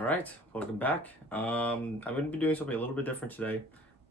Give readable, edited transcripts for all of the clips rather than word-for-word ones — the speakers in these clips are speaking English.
All right, welcome back. I'm going to be doing something a little bit different today.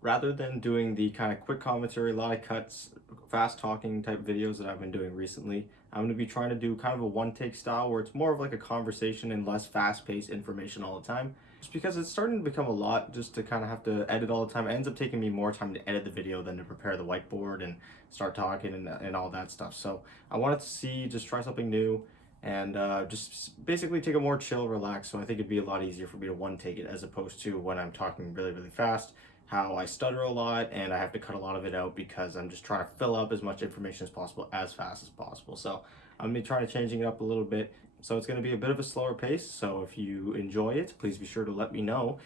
Rather than doing the kind of quick commentary, a lot of cuts, fast talking type videos that I've been doing recently, I'm going to be trying to do kind of a one take style where it's more of like a conversation and less fast paced information all the time. Just because it's starting to become a lot just to kind of have to edit all the time. It ends up taking me more time to edit the video than to prepare the whiteboard and start talking and all that stuff. So I wanted to just try something new and just basically take a more chill, relax. So I think it'd be a lot easier for me to one take it as opposed to when I'm talking really, really fast, how I stutter a lot and I have to cut a lot of it out because I'm just trying to fill up as much information as possible as fast as possible. So I'm gonna be trying to changing it up a little bit. So it's gonna be a bit of a slower pace. So if you enjoy it, please be sure to let me know.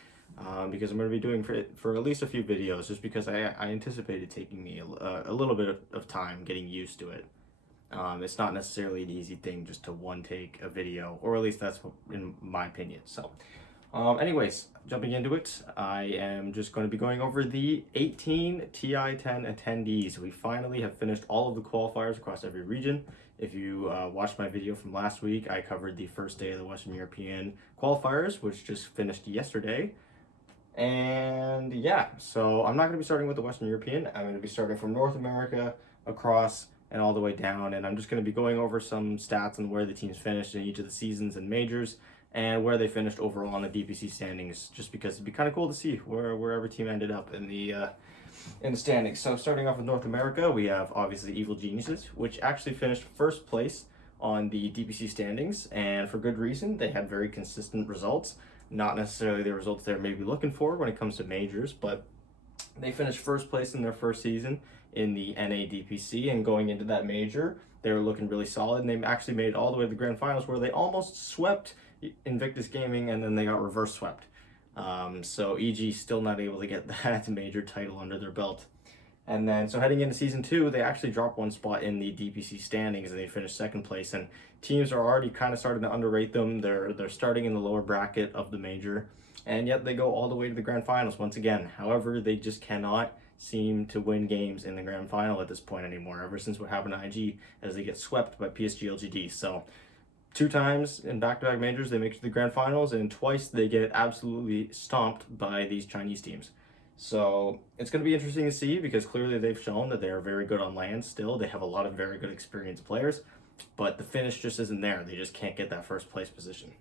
Because I'm going to be doing for at least a few videos, just because I anticipated taking me a little bit of time getting used to it. It's not necessarily an easy thing just to one take a video, or at least that's in my opinion. So anyways, jumping into it, I am just going to be going over the 18 TI-10 attendees. We finally have finished all of the qualifiers across every region. If you watched my video from last week, I covered the first day of the Western European qualifiers, which just finished yesterday. And yeah, so I'm not going to be starting with the Western European. I'm going to be starting from North America across and all the way down, and I'm just going to be going over some stats on where the teams finished in each of the seasons and majors and where they finished overall on the DPC standings, just because it'd be kind of cool to see where every team ended up in the standings. So starting off with North America, we have obviously EvilGeniuses, which actually finished first place on the DPC standings, and for good reason. They had very consistent results, not necessarily the results they're maybe looking for when it comes to majors, but they finished first place in their first season in the NA DPC, and going into that major, they were looking really solid, and they actually made it all the way to the grand finals where they almost swept Invictus Gaming, and then they got reverse swept. So EG still not able to get that major title under their belt. And then, so heading into season 2, they actually dropped one spot in the DPC standings and they finished second place. And teams are already kind of starting to underrate them. They're starting in the lower bracket of the major, and yet they go all the way to the grand finals once again. However, they just cannot seem to win games in the grand final at this point anymore, ever since what happened to IG as they get swept by PSG LGD. So 2 times in back-to-back majors they make it to the grand finals, and twice they get absolutely stomped by these Chinese teams. So it's going to be interesting to see, because clearly they've shown that they are very good on land still. They have a lot of very good experienced players, but the finish just isn't there. They just can't get that first place position.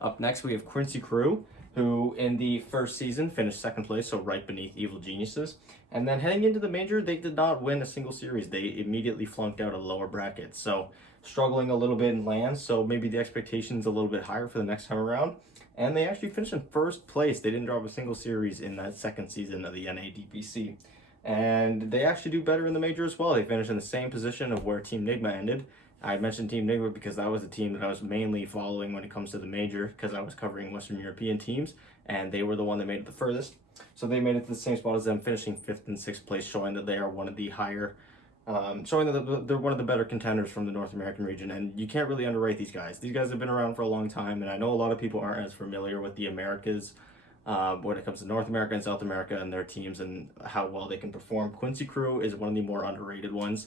Up next, we have Quebec Crew, who in the first season finished second place, so right beneath EvilGeniuses. And then heading into the major, they did not win a single series. They immediately flunked out a lower bracket. So struggling a little bit in land, so maybe the expectations a little bit higher for the next time around. And they actually finished in first place. They didn't drop a single series in that second season of the NA DPC. And they actually do better in the major as well. They finished in the same position of where Team Nigma ended. I mentioned Team Nigma because that was the team that I was mainly following when it comes to the major, because I was covering Western European teams, and they were the one that made it the furthest. So they made it to the same spot as them, finishing 5th and 6th place, showing that they are one of the higher, showing that they're one of the better contenders from the North American region. And you can't really underrate these guys. These guys have been around for a long time, and I know a lot of people aren't as familiar with the Americas when it comes to North America and South America and their teams and how well they can perform. Quebec Crew is one of the more underrated ones,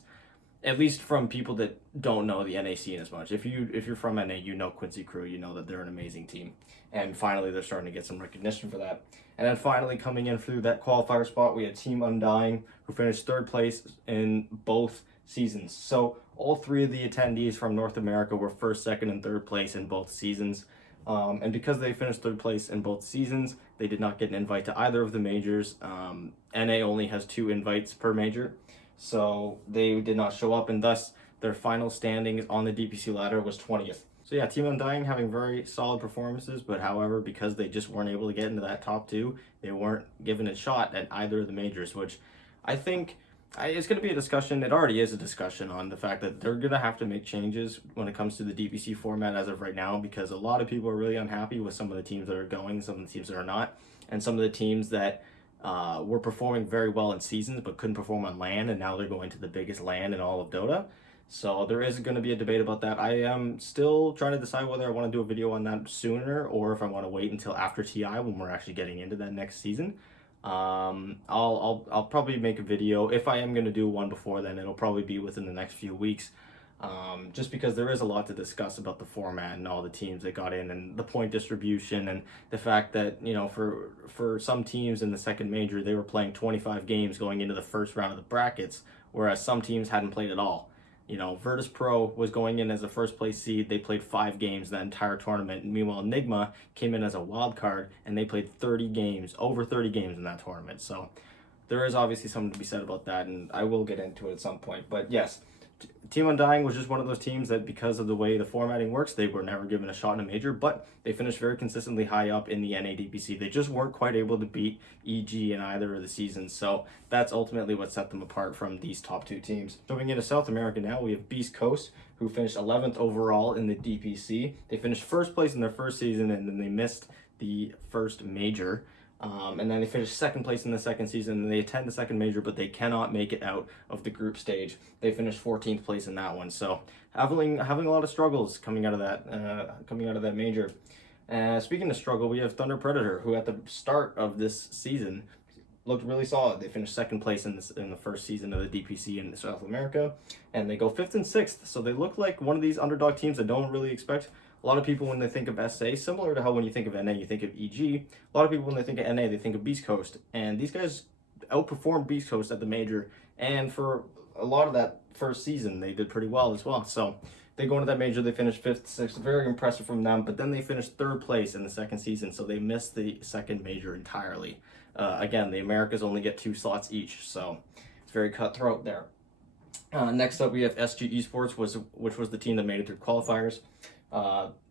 at least from people that don't know the NA scene as much. If you're from NA, you know Quebec Crew, you know that they're an amazing team. And finally, they're starting to get some recognition for that. And then finally, coming in through that qualifier spot, we had Team Undying, who finished 3rd place in both seasons. So all 3 of the attendees from North America were 1st, 2nd, and 3rd place in both seasons. And because they finished 3rd place in both seasons, they did not get an invite to either of the majors. NA only has 2 invites per major, so they did not show up, and thus their final standings on the DPC ladder was 20th. So yeah, Team Undying having very solid performances, but however, because they just weren't able to get into that top 2, they weren't given a shot at either of the majors, which I think it's going to be a discussion. It already is a discussion on the fact that they're going to have to make changes when it comes to the DPC format as of right now, because a lot of people are really unhappy with some of the teams that are going, some of the teams that are not, and some of the teams that were performing very well in seasons but couldn't perform on LAN, and now they're going to the biggest LAN in all of Dota. So there is going to be a debate about that. I am still trying to decide whether I want to do a video on that sooner, or if I want to wait until after TI when we're actually getting into that next season. I'll probably make a video. If I am going to do one before then, it'll probably be within the next few weeks. just because there is a lot to discuss about the format and all the teams that got in and the point distribution and the fact that, you know, for some teams in the second major, they were playing 25 games going into the first round of the brackets, whereas some teams hadn't played at all. You know, Virtus Pro was going in as a first place seed. They played 5 games that entire tournament. Meanwhile, Enigma came in as a wild card and they played 30 games, over 30 games in that tournament. So there is obviously something to be said about that, and I will get into it at some point. But yes, Team Undying was just one of those teams that, because of the way the formatting works, they were never given a shot in a major, but they finished very consistently high up in the NADPC. They just weren't quite able to beat EG in either of the seasons, so that's ultimately what set them apart from these top 2 teams. Moving into South America now, we have Beast Coast, who finished 11th overall in the DPC. They finished first place in their first season, and then they missed the first major. And then they finished second place in the second season, and they attend the second major, but they cannot make it out of the group stage. They finished 14th place in that one. So having a lot of struggles coming out of that major. Speaking of struggle, we have Thunder Predator, who at the start of this season looked really solid. They finished second place in the first season of the DPC in South America, and they go 5th and 6th. So they look like one of these underdog teams that don't really expect. A lot of people, when they think of SA, similar to how when you think of NA, you think of EG, a lot of people, when they think of NA, they think of Beast Coast. And these guys outperformed Beast Coast at the major. And for a lot of that first season, they did pretty well as well. So they go into that major, they finished 5th, 6th, very impressive from them. But then they finished 3rd place in the second season, so they missed the second major entirely. Again, the Americas only get 2 slots each, so it's very cutthroat there. Next up, we have SG Esports, which was the team that made it through qualifiers.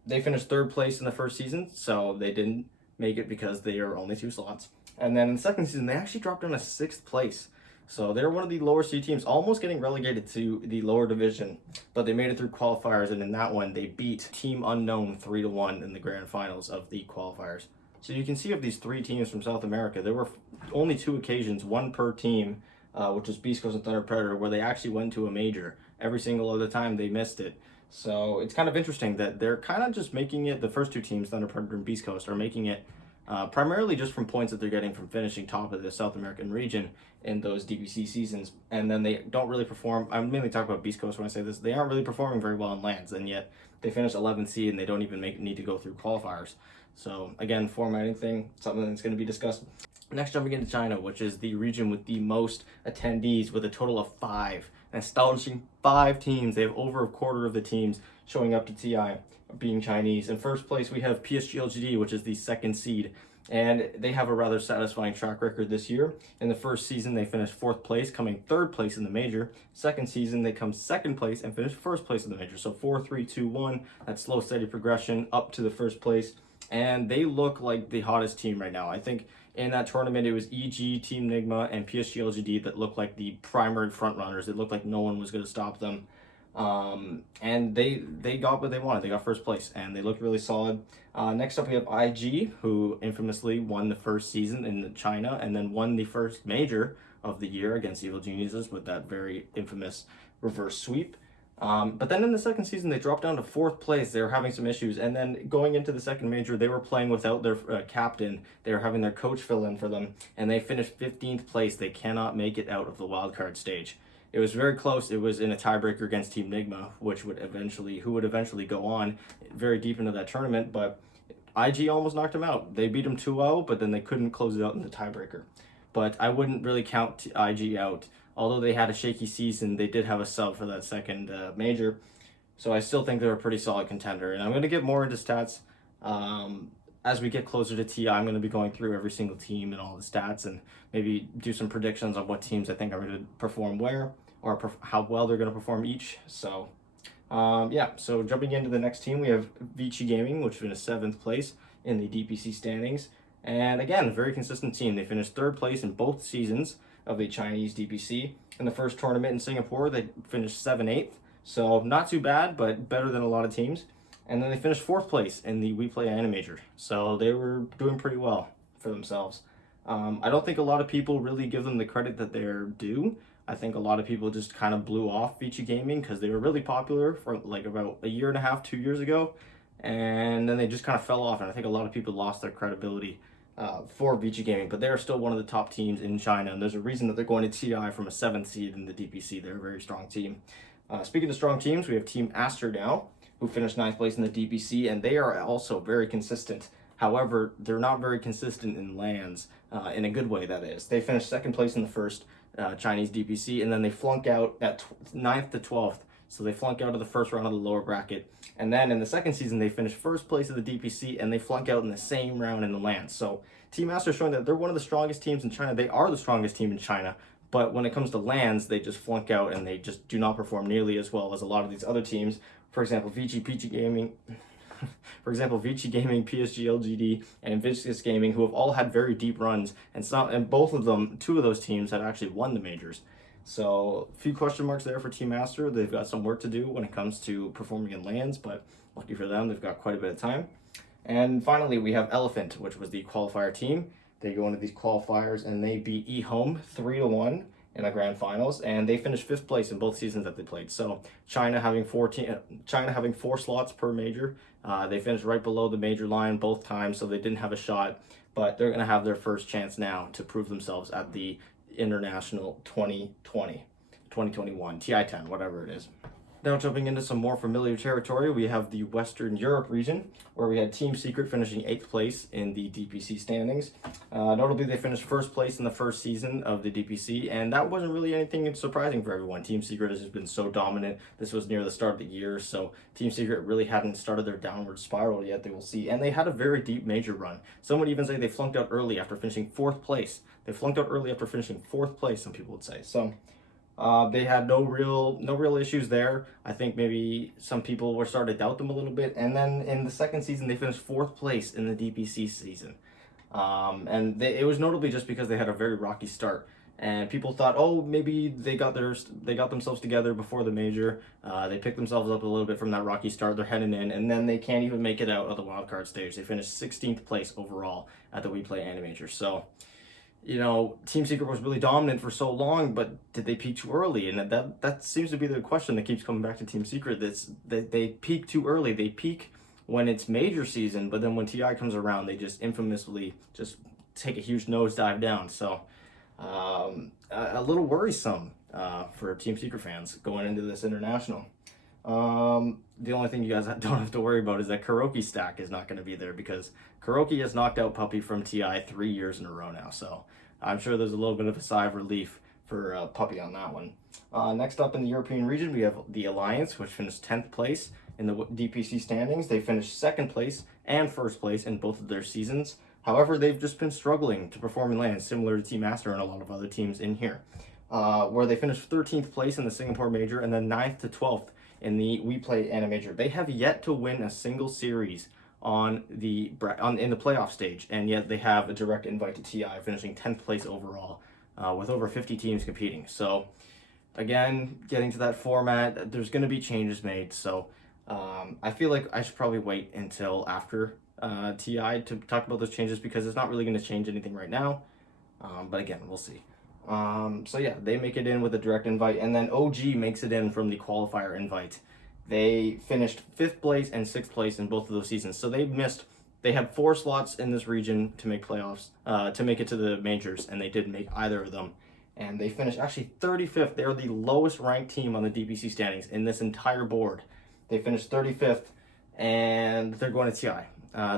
They finished 3rd place in the first season, so they didn't make it because they are only 2 slots. And then in the second season, they actually dropped down to 6th place. So they're one of the lower seed teams, almost getting relegated to the lower division, but they made it through qualifiers, and in that one, they beat Team Unknown 3-1 in the grand finals of the qualifiers. So you can see of these 3 teams from South America, there were only 2 occasions, one per team, which was Beast Coast and Thunder Predator, where they actually went to a major. Every single other time they missed it. So it's kind of interesting that they're kind of just making it, the first 2 teams, Thunder Predator and Beast Coast, are making it primarily just from points that they're getting from finishing top of the South American region in those DPC seasons. And then they don't really perform. I'm mainly talking about Beast Coast when I say this. They aren't really performing very well in lands, and yet they finished 11th seed and they don't even need to go through qualifiers. So again, formatting thing, something that's going to be discussed. Next, jumping into China, which is the region with the most attendees, with a total of 5. An astonishing 5 teams. They have over a quarter of the teams showing up to TI being Chinese. In first place, we have PSG which is the 2nd seed, and they have a rather satisfying track record this year. In the first season, they finished 4th place, coming 3rd place in the major. Second season, they come 2nd place and finish 1st place in the major. So 4, 3, 2, 1, that slow, steady progression up to the 1st place. And they look like the hottest team right now. I think in that tournament, it was EG, Team Nigma, and PSG that looked like the primary front runners. It looked like no one was going to stop them. And they got what they wanted. They got 1st place, and they looked really solid. Next up, we have IG, who infamously won the first season in China, and then won the first major of the year against EvilGenius with that very infamous reverse sweep. But then in the second season, they dropped down to 4th place. They were having some issues. And then going into the second major, they were playing without their captain. They were having their coach fill in for them. And they finished 15th place. They cannot make it out of the wildcard stage. It was very close. It was in a tiebreaker against Team Nigma, who would eventually go on very deep into that tournament. But IG almost knocked them out. They beat them 2-0, but then they couldn't close it out in the tiebreaker. But I wouldn't really count IG out. Although they had a shaky season, they did have a sub for that second major. So I still think they're a pretty solid contender. And I'm going to get more into stats as we get closer to TI. I'm going to be going through every single team and all the stats, and maybe do some predictions on what teams I think are going to perform where, or how well they're going to perform each. So yeah, so jumping into the next team, we have Vici Gaming, which finished 7th place in the DPC standings. And again, a very consistent team. They finished 3rd place in both seasons of the Chinese DPC. In the first tournament in Singapore, they finished 7-8th, so not too bad, but better than a lot of teams. And then they finished 4th place in the We Play Animator, so they were doing pretty well for themselves. I don't think a lot of people really give them the credit that they're due. I think a lot of people just kind of blew off Vici Gaming because they were really popular for like about a year and a half, 2 years ago, and then they just kind of fell off, and I think a lot of people lost their credibility for Vici Gaming, but they're still one of the top teams in China, and there's a reason that they're going to TI from a 7th seed in the DPC. They're a very strong team. Speaking of strong teams, we have Team Aster now, who finished 9th place in the DPC, and they are also very consistent. However, they're not very consistent in lands, in a good way, that is. They finished 2nd place in the first Chinese DPC, and then they flunk out at 9th to 12th. So they flunk out of the first round of the lower bracket. And then in the second season, they finished 1st place of the DPC, and they flunk out in the same round in the land. So Team Aster showing that they're one of the strongest teams in China. They are the strongest team in China. But when it comes to lands, they just flunk out, and they just do not perform nearly as well as a lot of these other teams. For example, Vici Gaming, PSG LGD, and Invictus Gaming, who have all had very deep runs, and both of them, 2 of those teams have actually won the majors. So a few question marks there for Team Aster. They've got some work to do when it comes to performing in lands, but lucky for them, they've got quite a bit of time. And finally, we have Elephant, which was the qualifier team. They go into these qualifiers and they beat eHome 3-1 in the grand finals, and they finished 5th place in both seasons that they played. So China having 4 slots per major, they finished right below the major line both times, so they didn't have a shot. But they're going to have their first chance now to prove themselves at the International 2021, TI10, whatever it is. Now jumping into some more familiar territory, we have the Western Europe region, where we had Team Secret finishing 8th place in the DPC standings. Notably, they finished 1st place in the first season of the DPC, and that wasn't really anything surprising for everyone. Team Secret has just been so dominant. This was near the start of the year, so Team Secret really hadn't started their downward spiral yet, they will see. And they had a very deep major run. Some would even say they flunked out early after finishing 4th place. They flunked out early after finishing 4th place, some people would say. So they had no real issues there. I think maybe some people were starting to doubt them a little bit. And then in the second season, they finished 4th place in the DPC season. It was notably just because they had a very rocky start. And people thought, oh, maybe they got themselves together before the major. They picked themselves up a little bit from that rocky start. They're heading in, and then they can't even make it out of the wildcard stage. They finished 16th place overall at the We Play Animator. So, you know, Team Secret was really dominant for so long, but did they peak too early? And that seems to be the question that keeps coming back to Team Secret. They peak too early. They peak when it's major season, but then when TI comes around, they just infamously just take a huge nosedive down. So a little worrisome for Team Secret fans going into this international. The only thing you guys don't have to worry about is that Kuroki Stack is not going to be there, because Kuroki has knocked out Puppy from TI 3 years in a row now. So I'm sure there's a little bit of a sigh of relief for Puppy on that one. Next up in the European region, we have the Alliance, which finished 10th place in the DPC standings. They finished 2nd place and 1st place in both of their seasons. However, they've just been struggling to perform in lands, similar to Team Aster and a lot of other teams in here, where they finished 13th place in the Singapore Major and then 9th to 12th in the We Play Animator. They have yet to win a single series in the playoff stage, and yet they have a direct invite to TI, finishing 10th place overall, with over 50 teams competing. So again, getting to that format, there's going to be changes made. So I feel like I should probably wait until after TI to talk about those changes, because it's not really going to change anything right now. But again, we'll see. So yeah, they make it in with a direct invite, and then OG makes it in from the qualifier invite. They finished 5th place and 6th place in both of those seasons. So they had 4 slots in this region to make playoffs, to make it to the majors, and they didn't make either of them. And they finished actually 35th. They're the lowest ranked team on the DPC standings in this entire board. They finished 35th, and they're going to TI.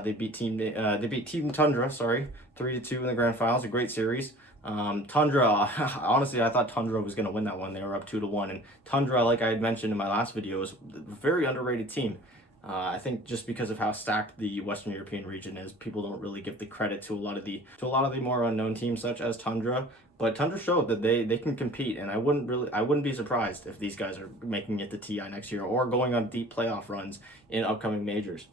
They beat Team Tundra, 3-2 in the grand finals. A great series. Tundra, honestly, I thought Tundra was going to win that one. They were up 2-1, and Tundra, like I had mentioned in my last video, is a very underrated team. I think just because of how stacked the Western European region is, people don't really give the credit to a lot of the more unknown teams such as Tundra. But Tundra showed that they can compete, and I wouldn't be surprised if these guys are making it to TI next year or going on deep playoff runs in upcoming majors.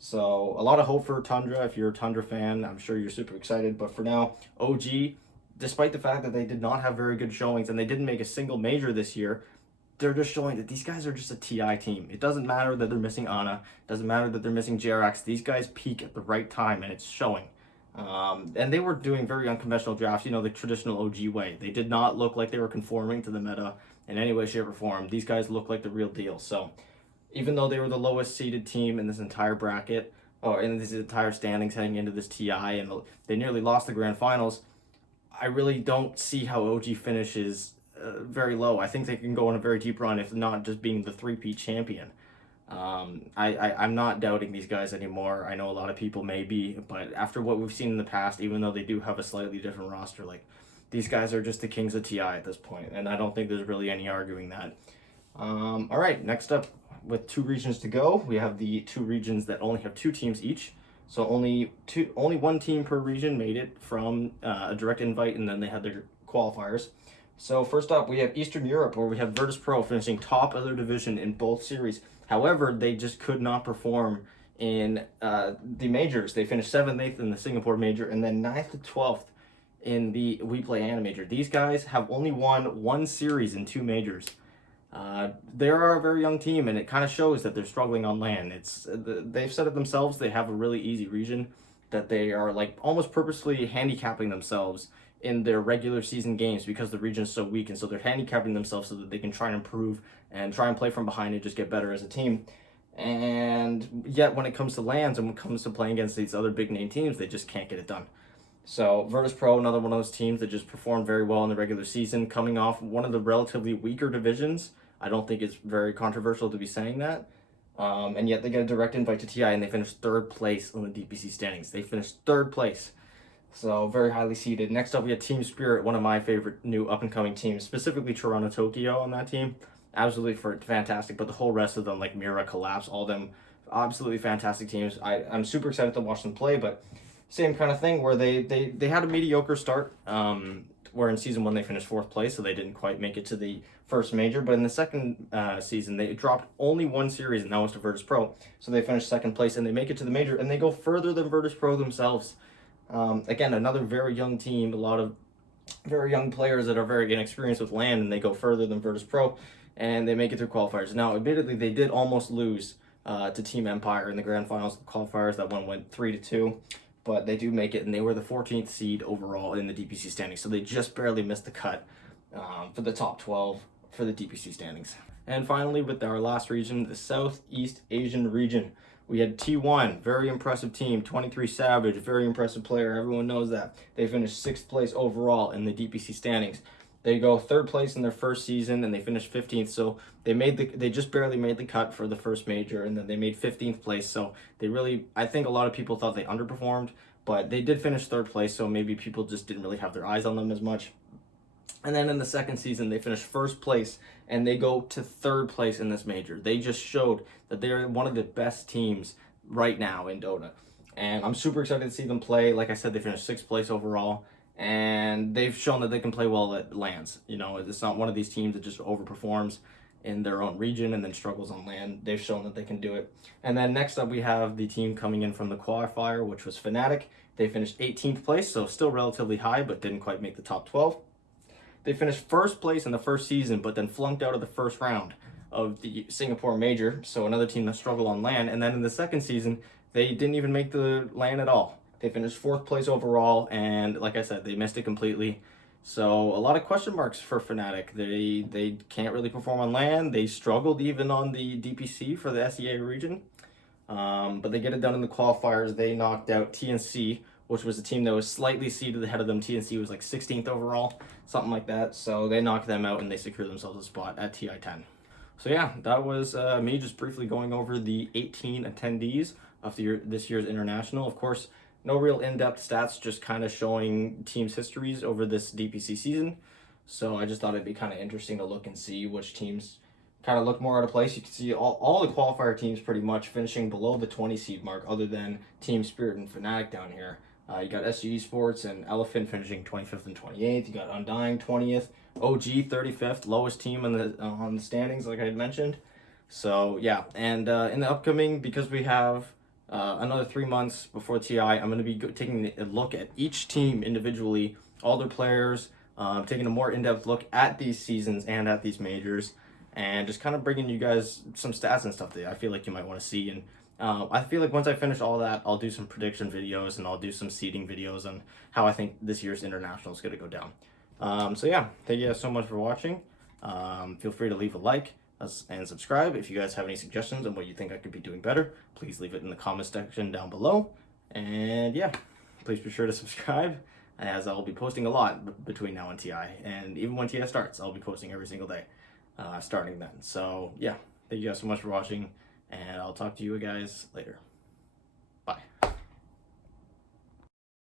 So a lot of hope for Tundra. If you're a Tundra fan, I'm sure you're super excited. But for now, OG, despite the fact that they did not have very good showings and they didn't make a single major this year, they're just showing that these guys are just a TI team. It doesn't matter that they're missing Ana. It doesn't matter that they're missing JRX. These guys peak at the right time, and it's showing. And they were doing very unconventional drafts, the traditional OG way. They did not look like they were conforming to the meta in any way, shape, or form. These guys look like the real deal. So even though they were the lowest seeded team in this entire bracket, or in this entire standings heading into this TI, and they nearly lost the grand finals, I really don't see how OG finishes very low. I think they can go on a very deep run, if not just being the three-peat champion. I'm not doubting these guys anymore. I know a lot of people may be, but after what we've seen in the past, even though they do have a slightly different roster, like, these guys are just the kings of TI at this point, and I don't think there's really any arguing that. All right, next up, with 2 regions to go, we have the 2 regions that only have 2 teams each. So only 1 team per region made it from a direct invite, and then they had their qualifiers. So first up, we have Eastern Europe, where we have Virtus Pro finishing top of their division in both series. However, they just could not perform in the majors. They finished 7th, 8th in the Singapore major, and then 9th to 12th in the We Play Anna major. These guys have only won 1 series in 2 majors. They are a very young team, and it kind of shows that they're struggling on land. They've said it themselves. They have a really easy region, that they are like almost purposefully handicapping themselves in their regular season games because the region is so weak, and so they're handicapping themselves so that they can try and improve and try and play from behind and just get better as a team. And yet when it comes to lands and when it comes to playing against these other big name teams, they just can't get it done. So Virtus Pro, another one of those teams that just performed very well in the regular season, coming off one of the relatively weaker divisions. I don't think it's very controversial to be saying that. And yet they get a direct invite to TI, and they finished 3rd place in the DPC standings. They finished 3rd place. So very highly seeded. Next up, we have Team Spirit, one of my favorite new up-and-coming teams, specifically Toronto Tokyo on that team. Absolutely fantastic, but the whole rest of them, like Mira, Collapse, all them, absolutely fantastic teams. I'm super excited to watch them play, but same kind of thing where they had a mediocre start, where in season 1 they finished 4th place, so they didn't quite make it to the first major. But in the second season, they dropped only 1 series, and that was to Virtus Pro. So they finished 2nd place, and they make it to the major, and they go further than Virtus Pro themselves. Again, another very young team, a lot of very young players that are very inexperienced with land, and they go further than Virtus Pro, and they make it through qualifiers. Now, admittedly, they did almost lose to Team Empire in the grand finals qualifiers. That one went 3-2. But they do make it, and they were the 14th seed overall in the DPC standings. So they just barely missed the cut for the top 12 for the DPC standings. And finally, with our last region, the Southeast Asian region, we had T1, very impressive team, 23 Savage, very impressive player. Everyone knows that. They finished 6th place overall in the DPC standings. They go 3rd place in their first season, and they finished 15th. So they just barely made the cut for the first major, and then they made 15th place. So I think a lot of people thought they underperformed, but they did finish 3rd place. So maybe people just didn't really have their eyes on them as much. And then in the second season, they finished 1st place, and they go to 3rd place in this major. They just showed that they're one of the best teams right now in Dota. And I'm super excited to see them play. Like I said, they finished 6th place overall, and they've shown that they can play well at lands. You know, it's not one of these teams that just overperforms in their own region and then struggles on land. They've shown that they can do it. And then next up, we have the team coming in from the qualifier, which was Fnatic. They finished 18th place, so still relatively high, but didn't quite make the top 12. They finished 1st place in the first season, but then flunked out of the first round of the Singapore major, so another team that struggled on land. And then in the second season, they didn't even make the land at all. They finished 4th place overall, and like I said, they missed it completely. So a lot of question marks for Fnatic. They can't really perform on land. They struggled even on the DPC for the SEA region. But they get it done in the qualifiers. They knocked out TNC, which was a team that was slightly seeded ahead of them. TNC was like 16th overall, something like that. So they knocked them out, and they secured themselves a spot at TI10. So yeah, that was me just briefly going over the 18 attendees of this year's International. Of course, no real in-depth stats, just kind of showing teams' histories over this DPC season. So I just thought it'd be kind of interesting to look and see which teams kind of look more out of place. You can see all the qualifier teams pretty much finishing below the 20 seed mark, other than Team Spirit and Fnatic down here. You got SG Esports and Elephant finishing 25th and 28th. You got Undying 20th, OG 35th, lowest team on the standings, like I had mentioned. So yeah, and in the upcoming, because we have another 3 months before TI, I'm going to be taking a look at each team individually, all their players, taking a more in-depth look at these seasons and at these majors, and just kind of bringing you guys some stats and stuff that I feel like you might want to see. And I feel like once I finish all that, I'll do some prediction videos, and I'll do some seeding videos on how I think this year's International is going to go down. So yeah, thank you guys so much for watching. Feel free to leave a like and subscribe. If you guys have any suggestions on what you think I could be doing better, please leave it in the comment section down below. And yeah, please be sure to subscribe, as I'll be posting a lot between now and TI, and even when TI starts, I'll be posting every single day, starting then. So yeah, thank you guys so much for watching, and I'll talk to you guys later.